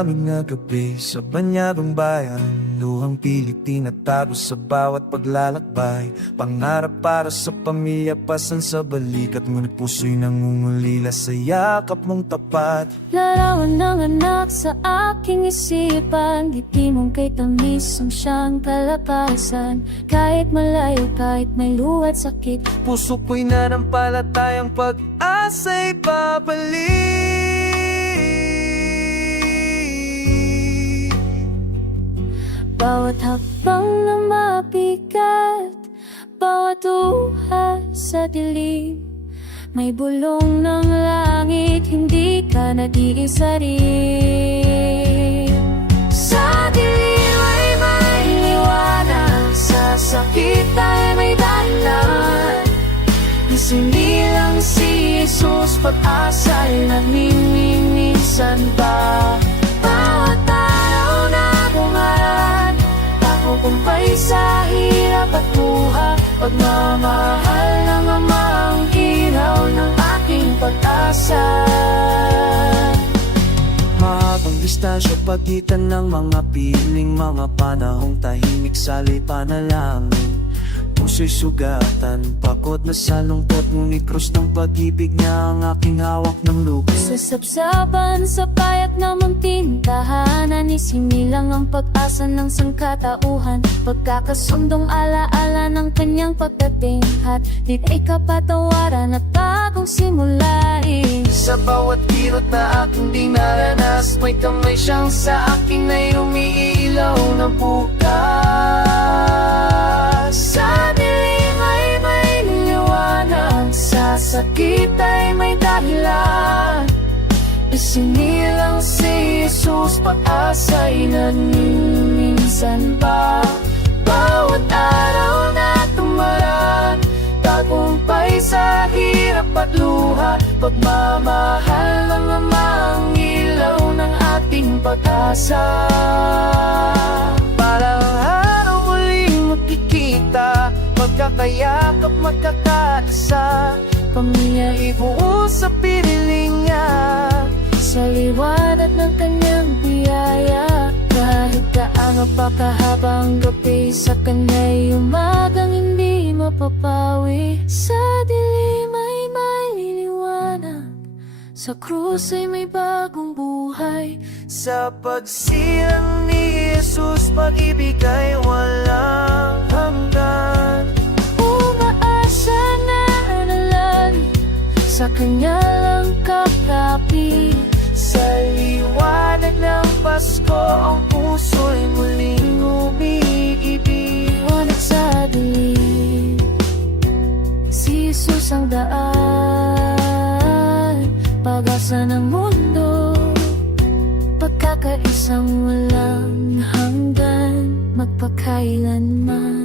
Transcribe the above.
malamig na gabi sa banyagong bayan, luhang pilit tinatago sa bawat paglalakbay. Pangarap para sa pamilya, pasan sa balikat, ngunit puso'y nangungulila sa yakap mong tapat. Larawan ng anak sa aking isipan, ngiti mong kay tamis ang siyang kalakasan. Kahit malayo, kahit may luha at sakit, Puso ko'y nanampalatayang pag-asa'y babalik. bawat hakbang na mabigat, bawat uha sa dilim, may bulong ng langit, hindi ka nag-iisa rin. Sa dilim ay may liwanag, sa sakit ay may dahilan. Isinilang si Jesus, pag-asa'y nagmimiminsan ba? Bawat araw na bumaraan, tagumpay sa hirap at buha. Pagmamahal ng Ama ang ilaw ng aking pag-asa. Mahabang distansya pagitan ng mga piling, mga panahong tahimik sa panalangin. Puso'y sugatan, pagod na sa lungkot, ngunit krus ng pag-ibig niya ang aking hawak ng lubos. Sa sapsapan, sa payat na munting tahanan, isinilang ang pag-asa ng sangkatauhan. Pagkakasundong alaala ng kanyang pagdating, at di ay kapatawaran at bagong simulain. Sa bawat kirot na aking dinaranas, may kamay siyang sa akin ay umiilaw ng bukas. Sa dilim ay may liwanag, sa sakit ay may dahilan. Isinilang si Jesus, pag-asa'y nagminsan pa. Bawat araw na tumaraan, tagumpay sa hirap at luha. Pagmamahal ng Ama ang ilaw ng ating pag-asa. Parang araw muling magkikita, magkakayakap, magkakaisa. Pamilya Ibuo sa piniling niya, sa liwanag ng kanyang biyaya. Kahit gaano pa kahabang gabi, sa kanya'y umagang hindi mapapawi. Sa dilim ay may liliwanag, sa krus ay may bagong buhay. sa pagsilang ni Jesus, pag-ibig ay walang hanggan. Umaasa na analangin, sa kanya lang kakapit. Sa liwanag ng Pasko, ang puso'y muling umiibig. Liwanag sa dilim, si Jesus ang daan, pag-asa ng mundo, pagkakaisang walang hanggan, magpakailanman.